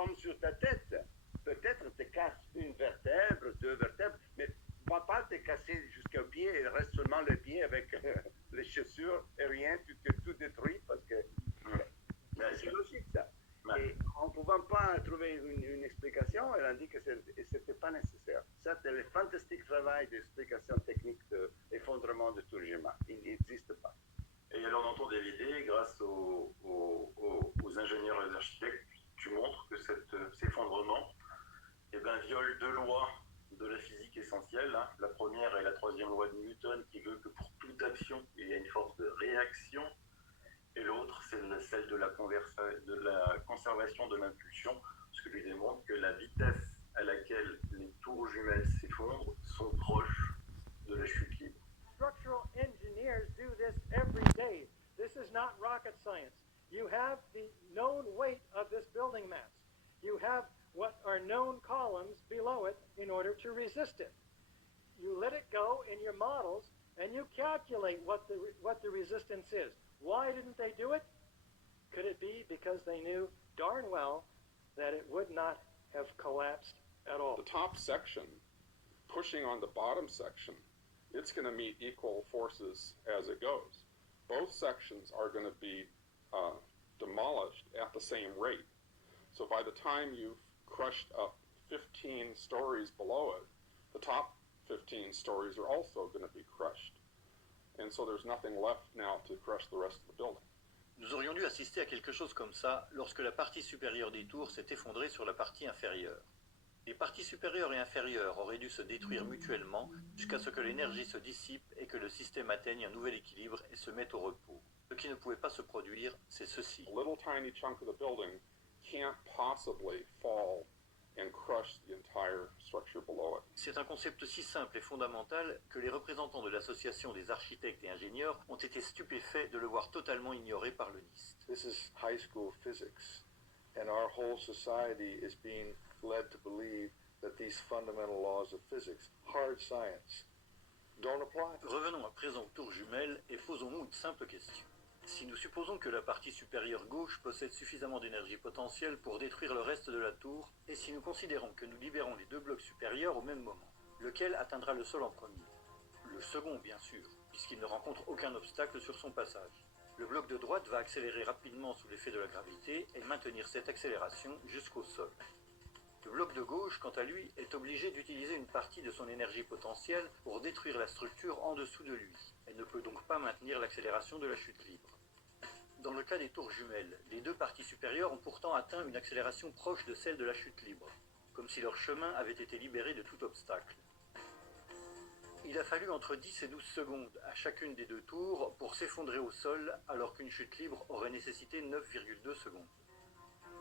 tombe sur ta tête, peut-être te casse une vertèbre, deux vertèbres, mais va pas te casser jusqu'au pied et reste seulement le pied avec les chaussures et rien, tu te tout détruis parce que c'est logique ça. Et en ne pouvant pas trouver une explication, elle a dit que ce n'était pas nécessaire. Ça, c'est le fantastique travail d'explication technique de l'effondrement de tour Gemma. Il n'existe pas. Et alors dans ton DVD, grâce aux ingénieurs et aux architectes, tu montres que cet effondrement viole deux lois de la physique essentielle. Hein. La première est la troisième loi de Newton qui veut que pour toute action, il y a une force de réaction. Et l'autre, c'est celle de la conservation de l'impulsion, ce qui lui démontre que la vitesse à laquelle les tours jumelles s'effondrent sont proches de la chute libre. Structural engineers do this every day. This is not rocket science. You have the known weight of this building mass. You have what are known columns below it in order to resist it. You let it go in your models and you calculate what the resistance is. Why didn't they do it? Could it be because they knew darn well that it would not have collapsed at all? The top section, pushing on the bottom section, it's going to meet equal forces as it goes. Both sections are going to be demolished at the same rate. So by the time you've crushed up 15 stories below it, the top 15 stories are also going to be crushed. And so there's nothing left now to crush the rest of the building. Nous aurions dû assister à quelque chose comme ça lorsque la partie supérieure des tours s'est effondrée sur la partie inférieure. Les parties supérieures et inférieures auraient dû se détruire mutuellement jusqu'à ce que l'énergie se dissipe et que le système atteigne un nouvel équilibre et se mette au repos. Ce qui ne pouvait pas se produire, c'est ceci. A little tiny chunk of the building can't possibly fall and crush the entire structure below it. C'est un concept si simple et fondamental que les représentants de l'association des architectes et ingénieurs ont été stupéfaits de le voir totalement ignoré par le NIST. This is high school physics, and our whole society is being led to believe that these fundamental laws of physics, hard science, don't apply. Revenons à présent aux tours jumelles et posons-nous une simple question. Si nous supposons que la partie supérieure gauche possède suffisamment d'énergie potentielle pour détruire le reste de la tour, et si nous considérons que nous libérons les deux blocs supérieurs au même moment, lequel atteindra le sol en premier? Le second, bien sûr, puisqu'il ne rencontre aucun obstacle sur son passage. Le bloc de droite va accélérer rapidement sous l'effet de la gravité et maintenir cette accélération jusqu'au sol. Le bloc de gauche, quant à lui, est obligé d'utiliser une partie de son énergie potentielle pour détruire la structure en dessous de lui, et ne peut donc pas maintenir l'accélération de la chute libre. Dans le cas des tours jumelles, les deux parties supérieures ont pourtant atteint une accélération proche de celle de la chute libre, comme si leur chemin avait été libéré de tout obstacle. Il a fallu entre 10 et 12 secondes à chacune des deux tours pour s'effondrer au sol, alors qu'une chute libre aurait nécessité 9,2 secondes.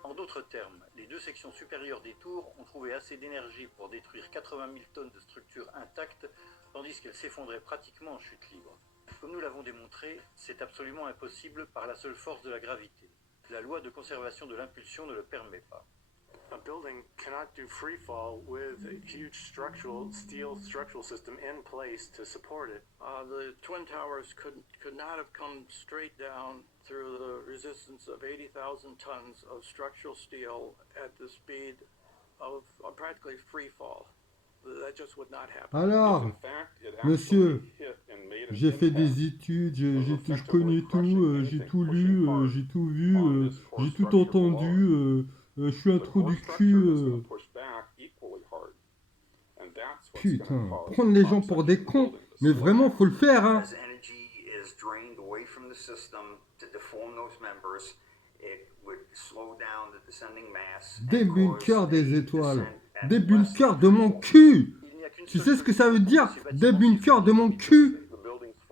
En d'autres termes, les deux sections supérieures des tours ont trouvé assez d'énergie pour détruire 80 000 tonnes de structures intactes, tandis qu'elles s'effondraient pratiquement en chute libre. Comme nous l'avons démontré, c'est absolument impossible par la seule force de la gravité. La loi de conservation de l'impulsion ne le permet pas. A building cannot do free fall with a huge steel structural system in place to support it. The Twin Towers could not have come straight down through the resistance of 80,000 tons of structural steel at the speed of practically free fall. That just would not happen. Alors, monsieur, j'ai fait des études, je connais tout, j'ai tout lu, j'ai tout vu, j'ai tout entendu, je suis un trou du cul. Putain, prendre les gens pour des cons, mais vraiment, faut le faire, hein. Des bunkers des étoiles, des bunkers de mon cul. Tu sais ce que ça veut dire? Des bunkers de mon cul.